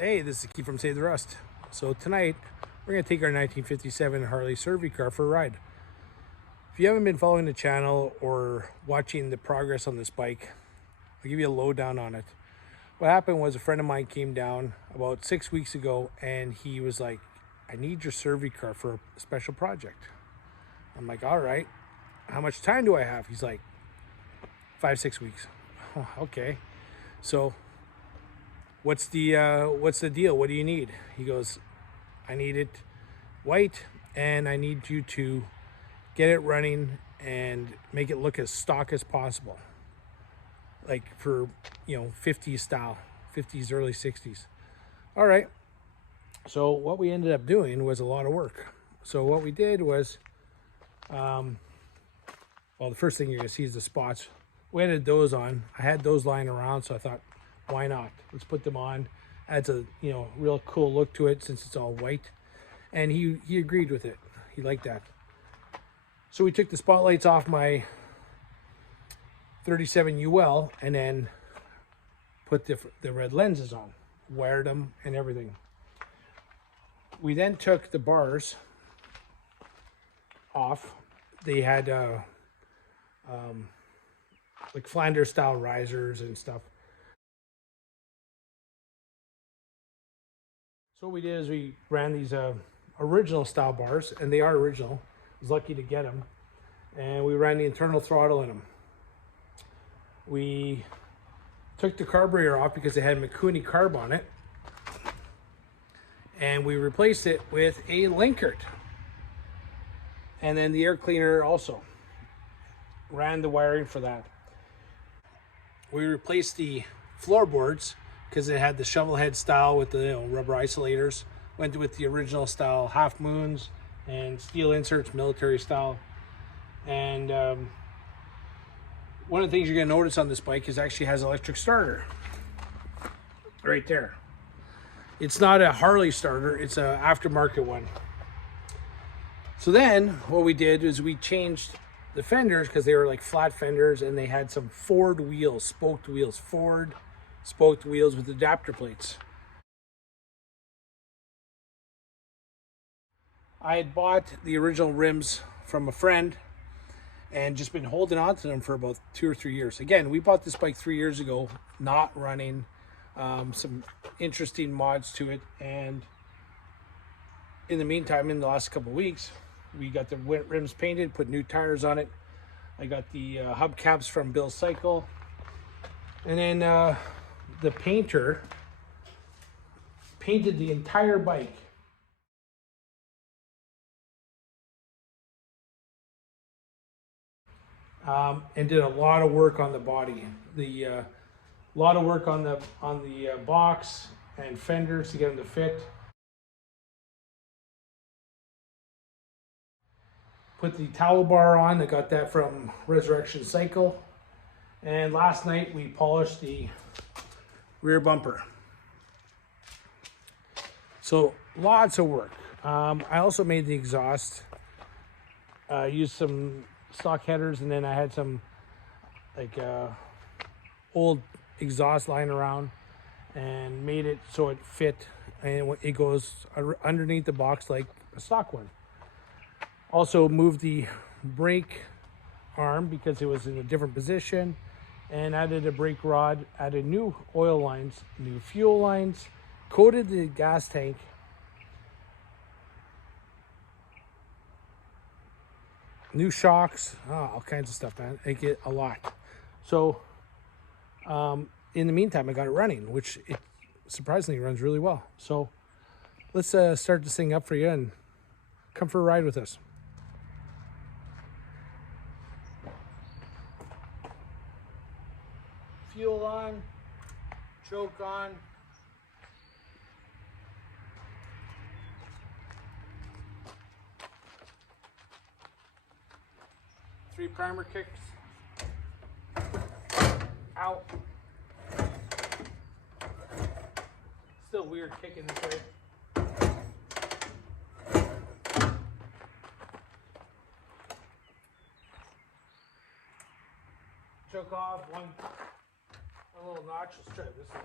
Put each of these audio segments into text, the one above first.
Hey, this is Keith from Save the Rust. So tonight, we're going to take our 1957 Harley servi car for a ride. If you haven't been following the channel or watching the progress on this bike, I'll give you a lowdown on it. What happened was a friend of mine came down about 6 weeks ago and he was like, I need your servi car for a special project. I'm like, all right, how much time do I have? He's like, 5-6 weeks. Oh, okay. So what's the deal? What do you need? He goes, I need it white and I need you to get it running and make it look as stock as possible. Like for, 50s style, 50s, early 60s. All right. So what we ended up doing was a lot of work. So what we did was, well, the first thing you're gonna see is the spots. We added those on. I had those lying around, so I thought, why not? Let's put them on. Adds a real cool look to it since it's all white. And he agreed with it. He liked that. So we took the spotlights off my 37 UL and then put the red lenses on, wired them and everything. We then took the bars off. They had like Flanders style risers and stuff. So what we did is we ran these original style bars, and they are original. I was lucky to get them. And we ran the internal throttle in them. We took the carburetor off because it had Mikuni carb on it. And we replaced it with a Linkert. And then the air cleaner also. Ran the wiring for that. We replaced the floorboards because it had the shovel head style with the rubber isolators. Went with the original style half moons and steel inserts, military style. And one of the things you're going to notice on this bike is it actually has an electric starter right there. It's not a Harley starter, it's an aftermarket one. So then what we did is we changed the fenders because they were like flat fenders, and they had some Ford wheels, spoked wheels, Ford spoked wheels with adapter plates. I had bought the original rims from a friend and just been holding on to them for about 2 or 3 years. Again, we bought this bike 3 years ago, not running, some interesting mods to it. And in the meantime, in the last couple of weeks, we got the rims painted, put new tires on it. I got the hubcaps from Bill's Cycle. And then the painter painted the entire bike. And did a lot of work on the body. A lot of work on the box and fenders to get them to fit. Put the towel bar on. I got that from Resurrection Cycle. And last night we polished the rear bumper. So lots of work. I also made the exhaust. Used some stock headers, and then I had some like old exhaust lying around and made it so it fit, and it goes underneath the box like a stock one. Also moved the brake arm because it was in a different position, and added a brake rod, added new oil lines, new fuel lines, coated the gas tank, new shocks, all kinds of stuff, man. I get a lot. So in the meantime, I got it running, which it surprisingly runs really well. So let's start this thing up for you and come for a ride with us. Fuel on, choke on. Three primer kicks. Ow. Still weird kicking this way. Choke off one little notch. Let's try this one.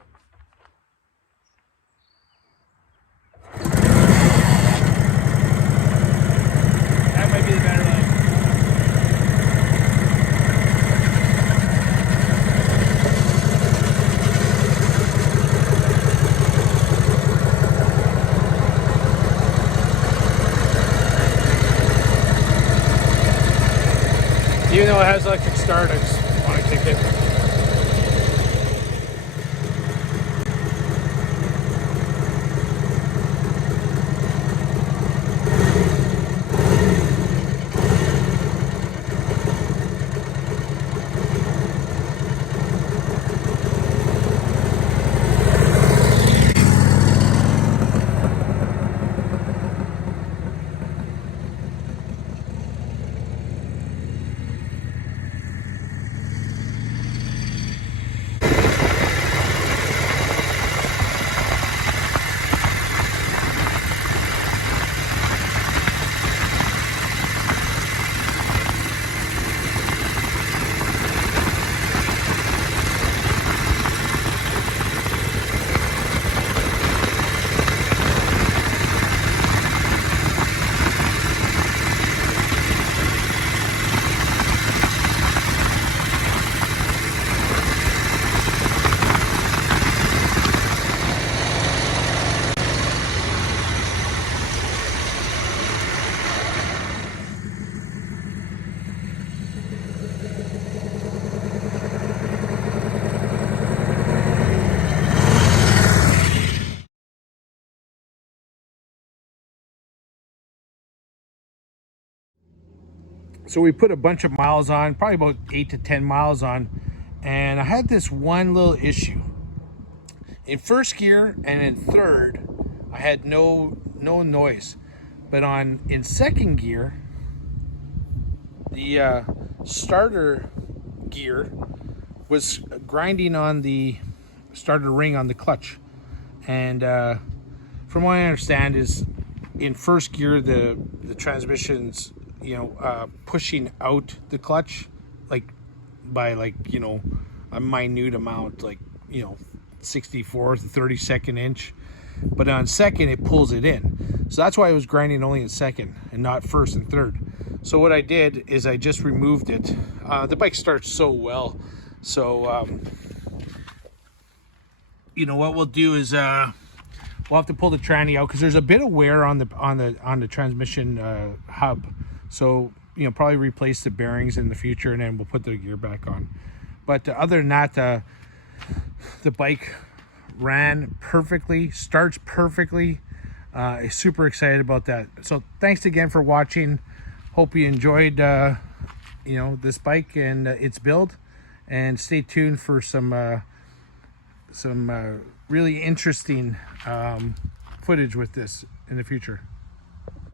Even though it has electric start, I just want to kick it. So we put a bunch of miles on, probably about 8 to 10 miles on, and I had this one little issue. In first gear and in third, I had no noise, but in second gear, the starter gear was grinding on the starter ring on the clutch, and from what I understand is in first gear the transmission's pushing out the clutch like by a minute amount, 64th 32nd inch, but on second it pulls it in, so that's why it was grinding only in second and not first and third. So what I did is I just removed it. The bike starts so well, so what we'll do is we'll have to pull the tranny out because there's a bit of wear on the transmission hub. So probably replace the bearings in the future, and then we'll put the gear back on. But other than that, the bike ran perfectly, starts perfectly. Super excited about that. So thanks again for watching. Hope you enjoyed this bike and its build, and stay tuned for some really interesting footage with this in the future.